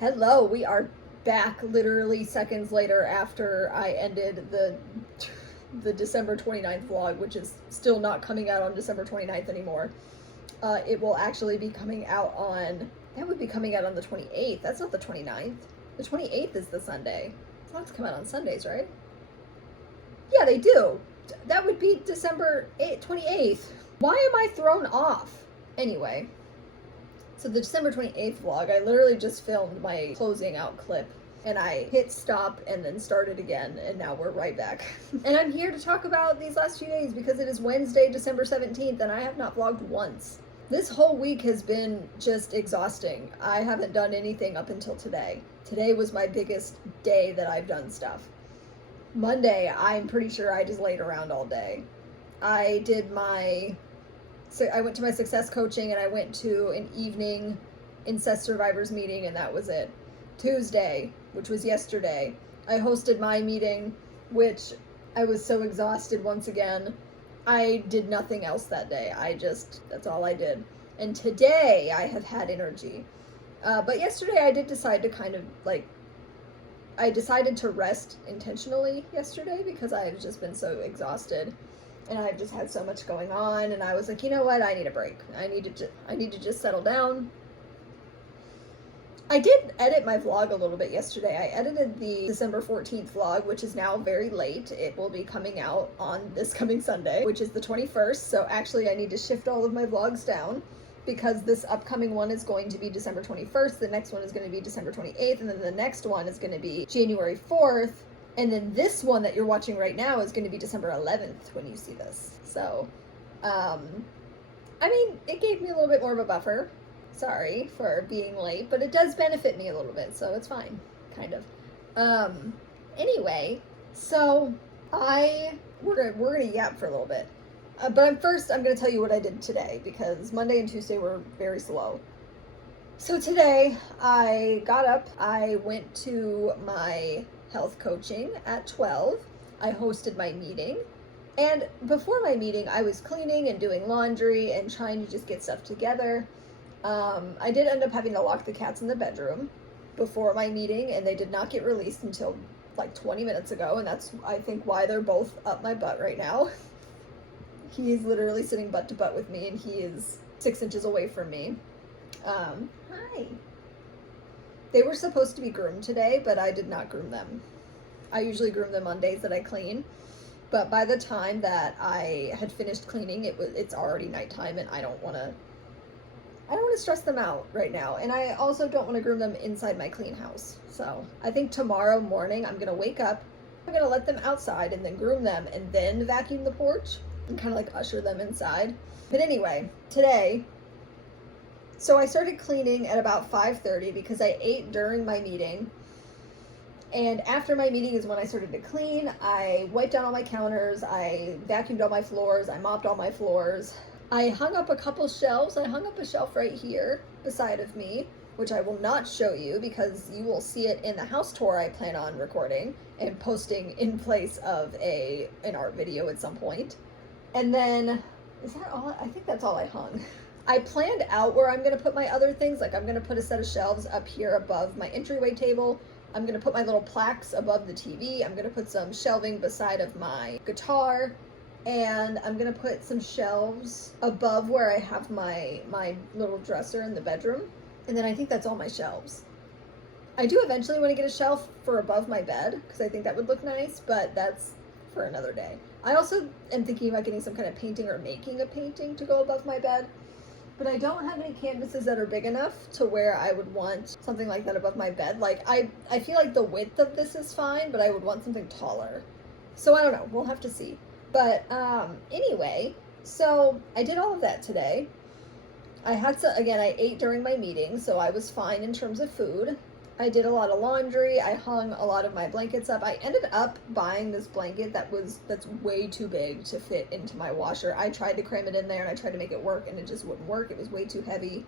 Hello, we are back literally seconds later after I ended the December 29th vlog, which is still not coming out on December 29th anymore. It will actually be coming out on, that would be coming out on the 28th. That's not the 29th. The 28th is the Sunday. Vlogs come out on Sundays, right? Yeah, they do. That would be December 28th. Why am I thrown off? Anyway. So the December 28th vlog, I literally just filmed my closing out clip and I hit stop and then started again, and now we're right back. And I'm here to talk about these last few days because it is Wednesday, December 17th, and I have not vlogged once. This whole week has been just exhausting. I haven't done anything up until today. Today was my biggest day that I've done stuff. Monday, I'm pretty sure I just laid around all day. So I went to my success coaching and I went to an evening incest survivors meeting, and that was it. Tuesday, which was yesterday, I hosted my meeting, which I was so exhausted once again. I did nothing else that day. That's all I did. And today I have had energy. But yesterday I did decide to I decided to rest intentionally yesterday because I've just been so exhausted. And I've just had so much going on, and I was like, you know what, I need a break. I need to just settle down. I did edit my vlog a little bit yesterday. I edited the December 14th vlog, which is now very late. It will be coming out on this coming Sunday, which is the 21st. So actually I need to shift all of my vlogs down because this upcoming one is going to be December 21st. The next one is going to be December 28th. And then the next one is going to be January 4th. And then this one that you're watching right now is going to be December 11th when you see this. So, it gave me a little bit more of a buffer. Sorry for being late, but it does benefit me a little bit, so it's fine, kind of. Anyway, so we're gonna yap for a little bit. But I'm gonna tell you what I did today because Monday and Tuesday were very slow. So today I got up, I went to my health coaching at 12. I hosted my meeting, and before my meeting I was cleaning and doing laundry and trying to just get stuff together. I did end up having to lock the cats in the bedroom before my meeting, and they did not get released until like 20 minutes ago, and that's I think why they're both up my butt right now. He is literally sitting butt to butt with me, and he is 6 inches away from me. Hi. They were supposed to be groomed today, but I did not groom them. I usually groom them on days that I clean, but by the time that I had finished cleaning, it's already nighttime, and I don't want to stress them out right now. And I also don't want to groom them inside my clean house. So I think tomorrow morning I'm going to wake up, I'm going to let them outside and then groom them and then vacuum the porch and kind of like usher them inside. But anyway, today, so I started cleaning at about 5:30 because I ate during my meeting. And after my meeting is when I started to clean. I wiped down all my counters, I vacuumed all my floors, I mopped all my floors. I hung up a couple shelves. I hung up a shelf right here beside of me, which I will not show you because you will see it in the house tour I plan on recording and posting in place of an art video at some point. And then, is that all? I think that's all I hung. I planned out where I'm going to put my other things. Like I'm going to put a set of shelves up here above my entryway table. I'm going to put my little plaques above the TV. I'm going to put some shelving beside of my guitar. And I'm going to put some shelves above where I have my little dresser in the bedroom. And then I think that's all my shelves. I do eventually want to get a shelf for above my bed because I think that would look nice, but that's for another day. I also am thinking about getting some kind of painting or making a painting to go above my bed. But I don't have any canvases that are big enough to where I would want something like that above my bed. Like, I feel like the width of this is fine, but I would want something taller. So I don't know. We'll have to see. But anyway, so I did all of that today. I ate during my meeting, so I was fine in terms of food. I did a lot of laundry. I hung a lot of my blankets up. I ended up buying this blanket that's way too big to fit into my washer. I tried to cram it in there and I tried to make it work and it just wouldn't work. It was way too heavy.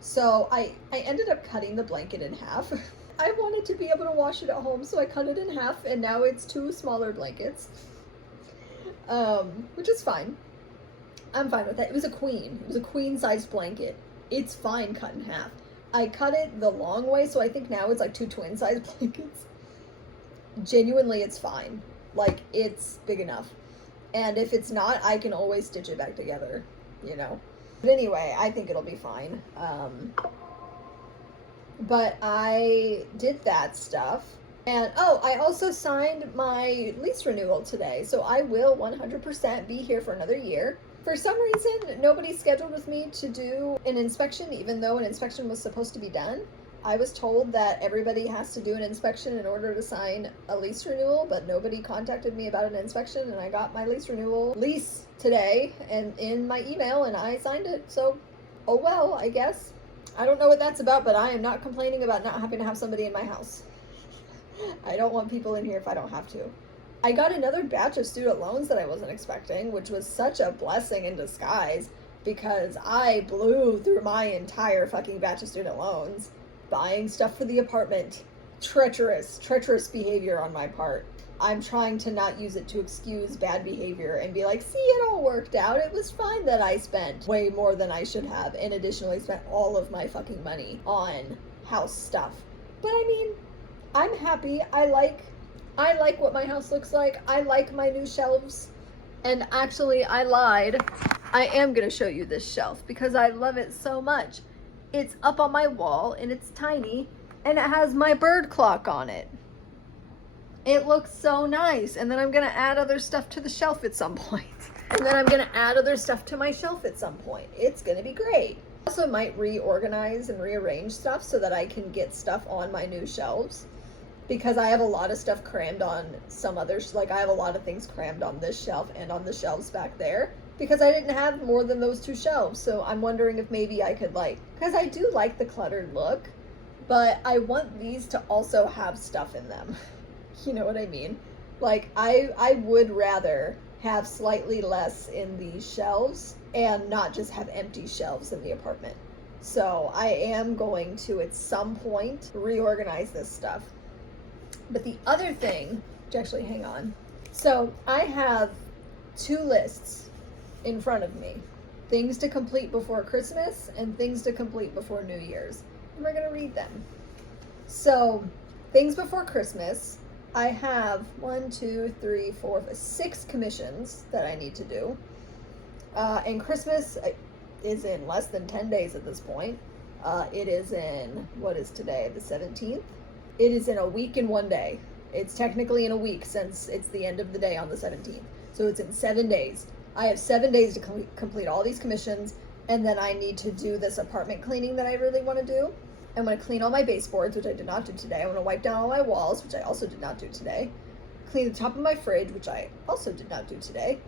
So I ended up cutting the blanket in half. I wanted to be able to wash it at home, so I cut it in half, and now it's 2 smaller blankets. Which is fine. I'm fine with that. It was a queen sized blanket. It's fine cut in half. I cut it the long way, so I think now it's like 2 twin size blankets. Genuinely, it's fine. Like, it's big enough. And if it's not, I can always stitch it back together, you know. But anyway, I think it'll be fine. But I did that stuff. And, oh, I also signed my lease renewal today. So I will 100% be here for another year. For some reason, nobody scheduled with me to do an inspection, even though an inspection was supposed to be done. I was told that everybody has to do an inspection in order to sign a lease renewal, but nobody contacted me about an inspection, and I got my lease today and in my email, and I signed it. So, oh well, I guess. I don't know what that's about, but I am not complaining about not having to have somebody in my house. I don't want people in here if I don't have to. I got another batch of student loans that I wasn't expecting, which was such a blessing in disguise because I blew through my entire fucking batch of student loans buying stuff for the apartment. Treacherous behavior on my part. I'm trying to not use it to excuse bad behavior and be like, see, it all worked out. It was fine that I spent way more than I should have and additionally spent all of my fucking money on house stuff. But I mean, I'm happy. I like what my house looks like. I like my new shelves. And actually, I lied. I am going to show you this shelf because I love it so much. It's up on my wall and it's tiny and it has my bird clock on it. It looks so nice. And then I'm going to add other stuff to the shelf at some point. And then I'm going to add other stuff to my shelf at some point. It's going to be great. I also might reorganize and rearrange stuff so that I can get stuff on my new shelves. Because I have a lot of stuff crammed on some others. Like, I have a lot of things crammed on this shelf and on the shelves back there. Because I didn't have more than those 2 shelves. So I'm wondering if maybe I could, like... Because I do like the cluttered look. But I want these to also have stuff in them. You know what I mean? Like, I would rather have slightly less in these shelves and not just have empty shelves in the apartment. So I am going to, at some point, reorganize this stuff. But the other thing, which actually, hang on. So I have 2 lists in front of me. Things to complete before Christmas and things to complete before New Year's. And we're going to read them. So, things before Christmas, I have 6 commissions that I need to do. And Christmas is in less than 10 days at this point. It is in, what is today, the 17th? It is in a week and 1 day. It's technically in a week since it's the end of the day on the 17th. So it's in 7 days. I have 7 days to complete all these commissions, and then I need to do this apartment cleaning that I really want to do. I'm going to clean all my baseboards, which I did not do today. I'm going to wipe down all my walls, which I also did not do today. Clean the top of my fridge, which I also did not do today.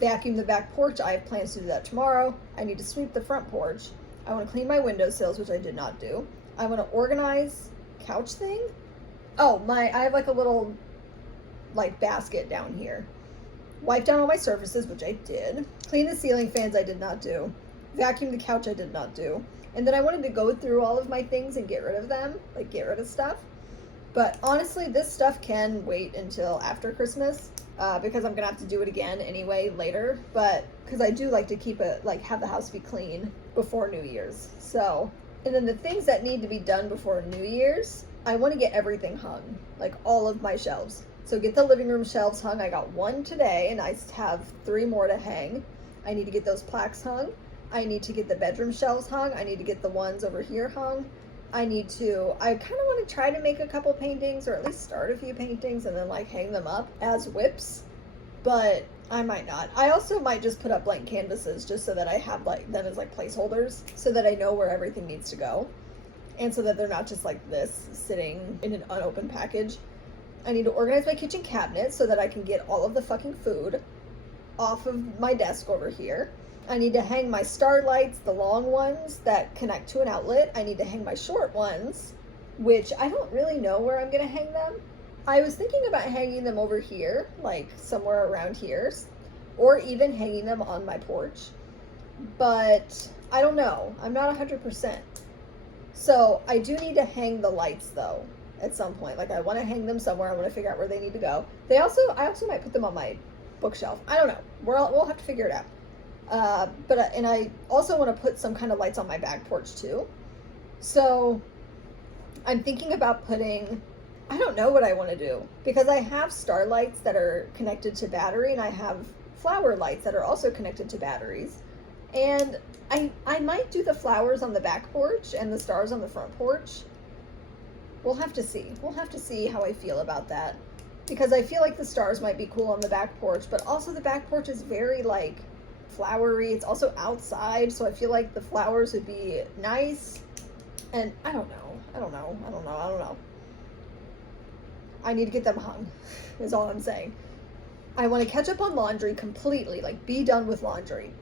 Vacuum the back porch. I have plans to do that tomorrow. I need to sweep the front porch. I want to clean my windowsills, which I did not do. I want to organize couch thing. Oh, I have like a little like basket down here. Wipe down all my surfaces, which I did. Clean the ceiling fans, I did not do. Vacuum the couch, I did not do. And then I wanted to go through all of my things and get rid of them, like get rid of stuff. But honestly, this stuff can wait until after Christmas because I'm gonna have to do it again anyway later. But because I do like to keep it, like have the house be clean before New Year's. So, and then the things that need to be done before New Year's, I want to get everything hung, like all of my shelves. So get the living room shelves hung. I got 1 today and I have 3 more to hang. I need to get those plaques hung. I need to get the bedroom shelves hung. I need to get the ones over here hung. I kind of want to try to make a couple paintings or at least start a few paintings and then like hang them up as whips, but I might not. I also might just put up blank canvases just so that I have like them as like placeholders so that I know where everything needs to go and so that they're not just like this sitting in an unopened package. I need to organize my kitchen cabinet so that I can get all of the fucking food off of my desk over here. I need to hang my star lights, the long ones that connect to an outlet. I need to hang my short ones, which I don't really know where I'm going to hang them. I was thinking about hanging them over here, like somewhere around here, or even hanging them on my porch. But I don't know. I'm not 100%. So I do need to hang the lights though at some point. Like I want to hang them somewhere. I want to figure out where they need to go. I also might put them on my bookshelf. I don't know. We'll have to figure it out. And I also want to put some kind of lights on my back porch too. So I'm thinking about putting, I don't know what I want to do, because I have star lights that are connected to battery, and I have flower lights that are also connected to batteries. And I might do the flowers on the back porch and the stars on the front porch. We'll have to see. We'll have to see how I feel about that. Because I feel like the stars might be cool on the back porch, but also the back porch is very like flowery. It's also outside, so I feel like the flowers would be nice. And I don't know. I need to get them hung, is all I'm saying. I want to catch up on laundry completely, like be done with laundry.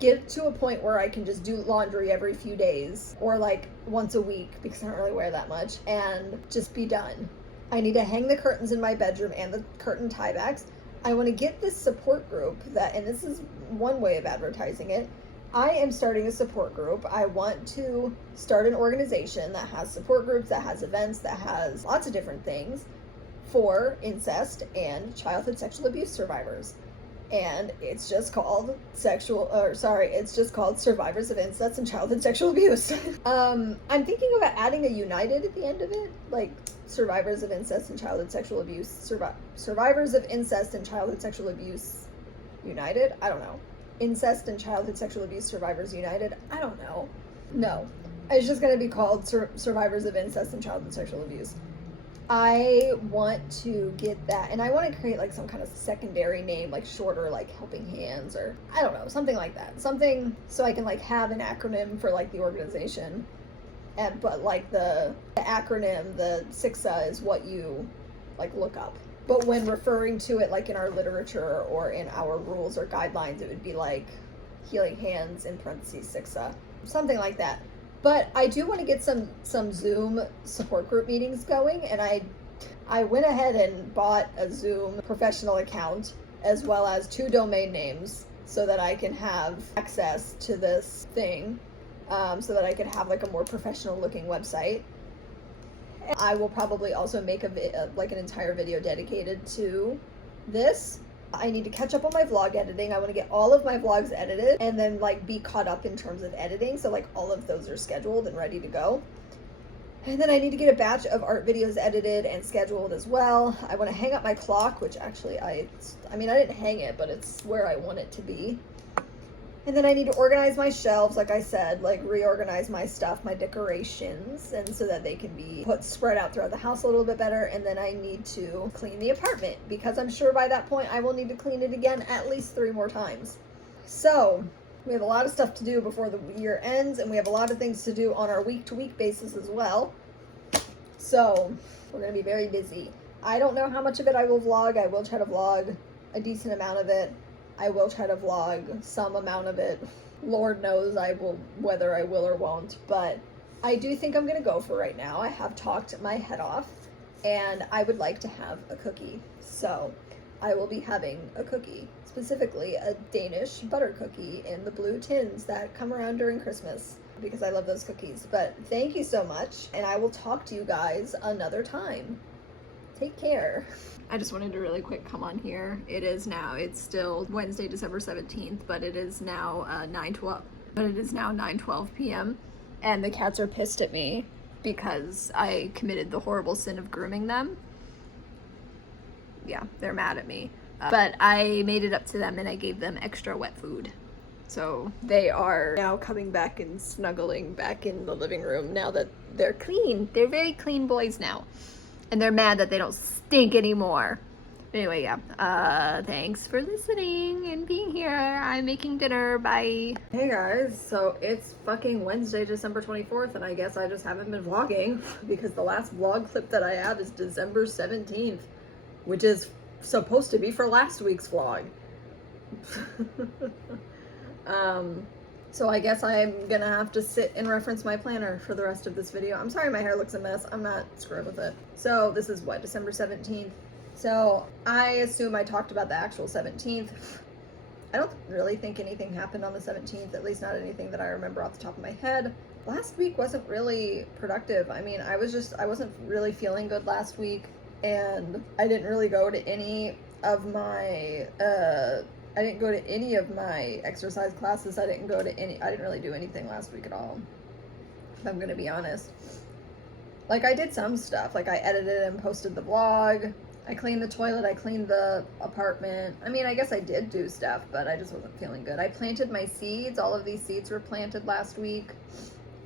Get to a point where I can just do laundry every few days or like once a week, because I don't really wear that much, and just be done. I need to hang the curtains in my bedroom and the curtain tiebacks. I want to get this support group that, and this is one way of advertising it, I am starting a support group. I want to start an organization that has support groups, that has events, that has lots of different things for incest and childhood sexual abuse survivors. And it's just called it's just called Survivors of Incest and Childhood Sexual Abuse. I'm thinking about adding a United at the end of it, like Survivors of Incest and Childhood Sexual Abuse, Survivors of Incest and Childhood Sexual Abuse United? I don't know. Incest and Childhood Sexual Abuse Survivors United? I don't know. No. It's just going to be called Survivors of Incest and Childhood Sexual Abuse. I want to get that, and I want to create like some kind of secondary name, like shorter, like Helping Hands, or I don't know, something like that. Something so I can like have an acronym for like the organization, but like the acronym, the SICSA is what you like look up. But when referring to it like in our literature or in our rules or guidelines, it would be like Healing Hands in parentheses SICSA, something like that. But I do want to get some Zoom support group meetings going, and I went ahead and bought a Zoom professional account as well as 2 domain names so that I can have access to this thing, so that I can have like a more professional looking website. I will probably also make like an entire video dedicated to this. I need to catch up on my vlog editing. I want to get all of my vlogs edited and then like be caught up in terms of editing. So like all of those are scheduled and ready to go. And then I need to get a batch of art videos edited and scheduled as well. I want to hang up my clock, which actually I mean, I didn't hang it, but it's where I want it to be. And then I need to organize my shelves, like I said, like reorganize my stuff, my decorations, and so that they can be spread out throughout the house a little bit better. And then I need to clean the apartment, because I'm sure by that point I will need to clean it again at least 3 more times. So we have a lot of stuff to do before the year ends, and we have a lot of things to do on our week-to-week basis as well. So we're going to be very busy. I don't know how much of it I will vlog. I will try to vlog a decent amount of it. I will try to vlog some amount of it. Lord knows whether I will or won't, but I do think I'm gonna go for right now. I have talked my head off, and I would like to have a cookie. So I will be having a cookie, specifically a Danish butter cookie in the blue tins that come around during Christmas, because I love those cookies. But thank you so much, and I will talk to you guys another time. Take care. I just wanted to really quick come on here. It's still Wednesday, December 17th, but it is now 9:12 p.m. and the cats are pissed at me because I committed the horrible sin of grooming them. Yeah, they're mad at me. But I made it up to them and I gave them extra wet food. So they are now coming back and snuggling back in the living room now that they're clean. They're very clean boys now. And they're mad that they don't stink anymore. Anyway, yeah. Thanks for listening and being here. I'm making dinner. Bye. Hey guys, so it's fucking Wednesday, December 24th, and I guess I just haven't been vlogging because the last vlog clip that I have is December 17th, which is supposed to be for last week's vlog. So I guess I'm gonna have to sit and reference my planner for the rest of this video. I'm sorry my hair looks a mess. I'm not screwed with it. So this is what, December 17th? So I assume I talked about the actual 17th. I don't really think anything happened on the 17th, at least not anything that I remember off the top of my head. Last week wasn't really productive. I mean, I wasn't really feeling good last week, and I didn't really go to any of my exercise classes. I didn't really do anything last week at all. if I'm gonna be honest. Like, I did some stuff. Like, I edited and posted the vlog. I cleaned the toilet. I cleaned the apartment. I mean, I guess I did do stuff, but I just wasn't feeling good. I planted my seeds. All of these seeds were planted last week.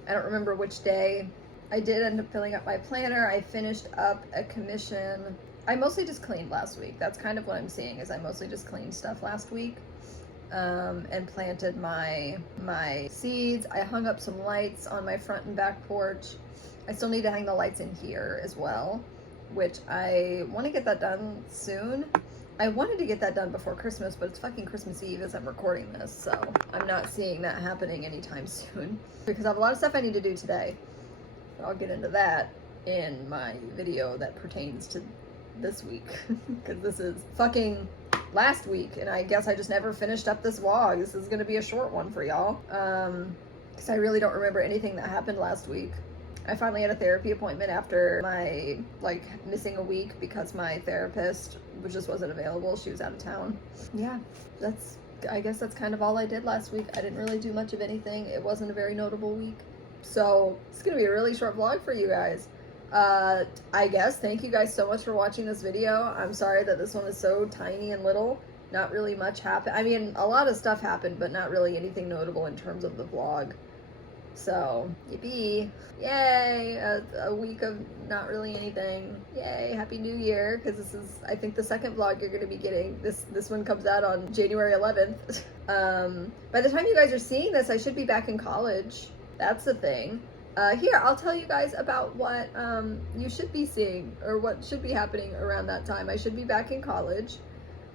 I don't remember which day. I did end up filling up my planner. I finished up a commission. I mostly just cleaned last week. That's kind of what I'm seeing, is I mostly just cleaned stuff last week. And planted my seeds. I hung up some lights on my front and back porch. I still need to hang the lights in here as well, which I want to get that done soon. I wanted to get that done before Christmas, but it's fucking Christmas Eve as I'm recording this, so I'm not seeing that happening anytime soon because I have a lot of stuff I need to do today. But I'll get into that in my video that pertains to this week because this is fucking last week, and I guess I just never finished up this vlog. This is gonna be a short one for y'all because I really don't remember anything that happened last week. I finally had a therapy appointment after my missing a week because my therapist just wasn't available. She was out of town. Yeah, I guess that's kind of all I did last week. I didn't really do much of anything. It wasn't a very notable week, so it's gonna be a really short vlog for you guys. I guess thank you guys so much for watching this video. I'm sorry that this one is so tiny and little. Not really much happened. I mean, a lot of stuff happened, but not really anything notable in terms of the vlog. So, yippee. Yay! A week of not really anything. Yay! Happy New Year, because this is, I think, the second vlog you're going to be getting. This one comes out on January 11th. By the time you guys are seeing this, I should be back in college. That's the thing. Here, I'll tell you guys about what you should be seeing, or what should be happening around that time. I should be back in college.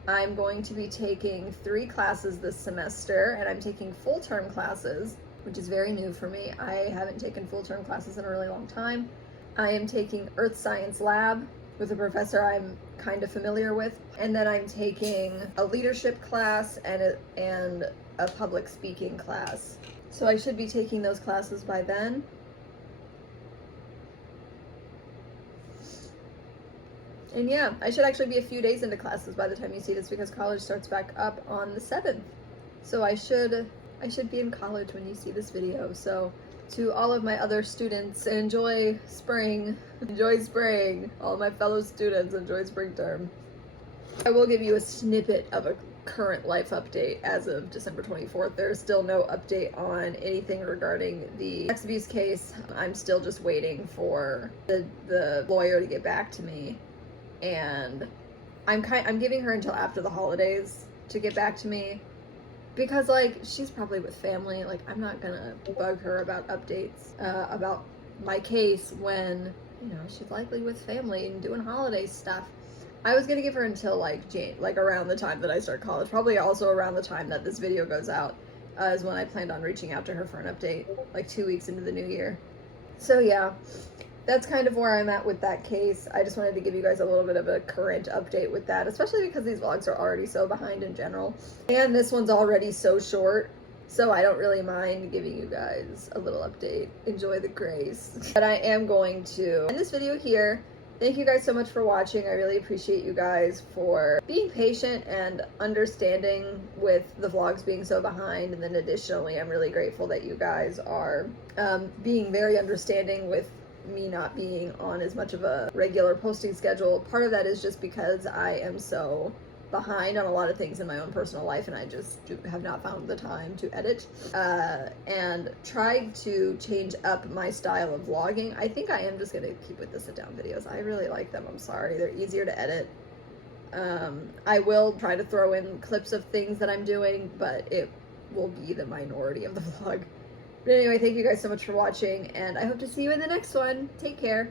I'm going to be taking 3 classes this semester, and I'm taking full-term classes, which is very new for me. I haven't taken full-term classes in a really long time. I am taking Earth Science Lab with a professor I'm kind of familiar with, and then I'm taking a leadership class and a public speaking class. So I should be taking those classes by then. And yeah, I should actually be a few days into classes by the time you see this because college starts back up on the 7th. So I should be in college when you see this video. So to all of my other students, enjoy spring. Enjoy spring. All of my fellow students, enjoy spring term. I will give you a snippet of a current life update as of December 24th. There's still no update on anything regarding the sex abuse case. I'm still just waiting for the lawyer to get back to me. And I'm giving her until after the holidays to get back to me. Because, she's probably with family. I'm not gonna bug her about updates about my case when, she's likely with family and doing holiday stuff. I was gonna give her until, around the time that I start college. Probably also around the time that this video goes out is when I planned on reaching out to her for an update, 2 weeks into the new year. So, yeah. That's kind of where I'm at with that case. I just wanted to give you guys a little bit of a current update with that, especially because these vlogs are already so behind in general. And this one's already so short, so I don't really mind giving you guys a little update. Enjoy the grace. But I am going to end this video here. Thank you guys so much for watching. I really appreciate you guys for being patient and understanding with the vlogs being so behind. And then additionally, I'm really grateful that you guys are being very understanding with me not being on as much of a regular posting schedule. Part of that is just because I am so behind on a lot of things in my own personal life, and I just have not found the time to edit and tried to change up my style of vlogging. I think I am just gonna keep with the sit-down videos. I really like them. I'm sorry, they're easier to edit. I will try to throw in clips of things that I'm doing, but it will be the minority of the vlog. But anyway, thank you guys so much for watching, and I hope to see you in the next one. Take care.